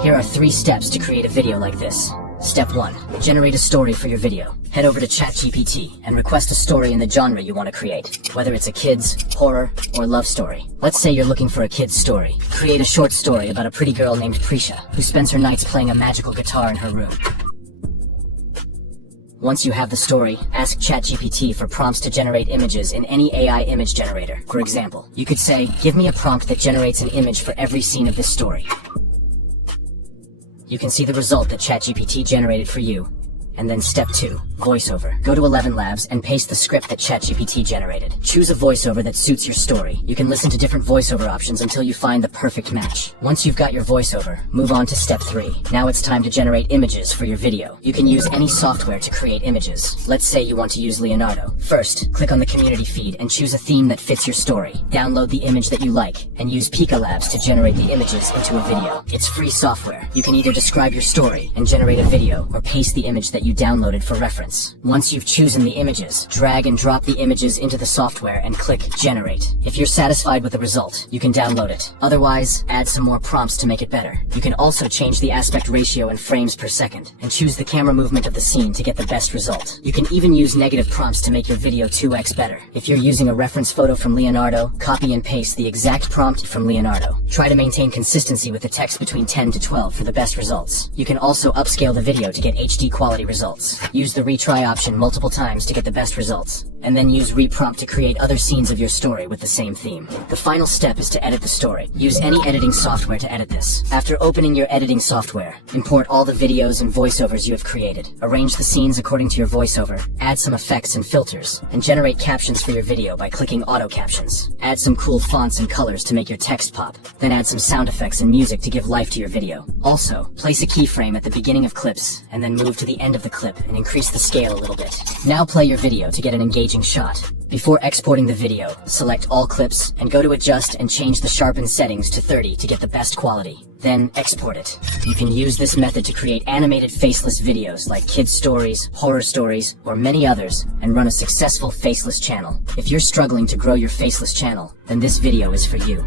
Here are 3 steps to create a video like this. Step 1. Generate a story for your video. Head over to ChatGPT and request a story in the genre you want to create, whether it's a kid's, horror, or love story. Let's say you're looking for a kid's story. Create a short story about a pretty girl named Prisha, who spends her nights playing a magical guitar in her room. Once you have the story, ask ChatGPT for prompts to generate images in any AI image generator. For example, you could say, give me a prompt that generates an image for every scene of this story. You can see the result that ChatGPT generated for you. And then step 2, voiceover. Go to 11 Labs and paste the script that ChatGPT generated. Choose a voiceover that suits your story. You can listen to different voiceover options until you find the perfect match. Once you've got your voiceover, move on to step 3. Now it's time to generate images for your video. You can use any software to create images. Let's say you want to use Leonardo. First, click on the community feed and choose a theme that fits your story. Download the image that you like and use Pika Labs to generate the images into a video. It's free software. You can either describe your story and generate a video or paste the image that you downloaded for reference. Once you've chosen the images, drag and drop the images into the software and click Generate. If you're satisfied with the result, you can download it. Otherwise, add some more prompts to make it better. You can also change the aspect ratio and frames per second, and choose the camera movement of the scene to get the best result. You can even use negative prompts to make your video 2x better. If you're using a reference photo from Leonardo, copy and paste the exact prompt from Leonardo. Try to maintain consistency with the text between 10 to 12 for the best results. You can also upscale the video to get HD quality results. Use the retry option multiple times to get the best results, and then use reprompt to create other scenes of your story with the same theme. The final step is to edit the story. Use any editing software to edit this. After opening your editing software, import all the videos and voiceovers you have created. Arrange the scenes according to your voiceover, add some effects and filters, and generate captions for your video by clicking auto captions. Add some cool fonts and colors to make your text pop, then add some sound effects and music to give life to your video. Also, place a keyframe at the beginning of clips, and then move to the end of the clip and increase the scale a little bit. Now play your video to get an engaging shot. Before exporting the video, select all clips and go to adjust and change the sharpen settings to 30 to get the best quality. Then export it. You can use this method to create animated faceless videos like kids stories, horror stories, or many others, and run a successful faceless channel. If you're struggling to grow your faceless channel, then this video is for you.